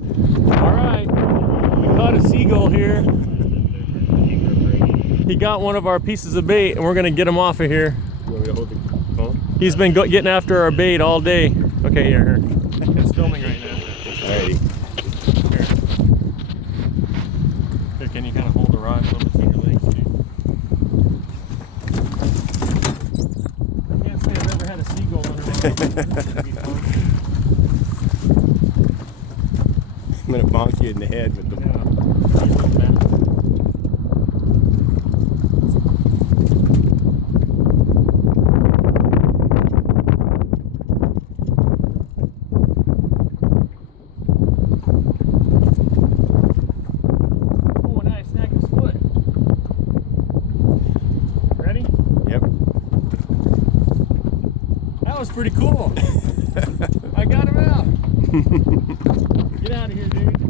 Alright, we caught a seagull here. He got one of our pieces of bait and we're gonna get him off of here. You want me to hold the phone? He's been getting after our bait all day. Okay, here. It's filming right now. Alrighty. Here. Here, can you kind of hold the rod a little between your legs, too? I can't say I've ever had a seagull under my arm. This would be fun. I'm gonna bonk you in the head with the. Yeah. See a little back. Oh, and I snagged his foot. Ready? Yep. That was pretty cool. I got him out. Get out of here, dude.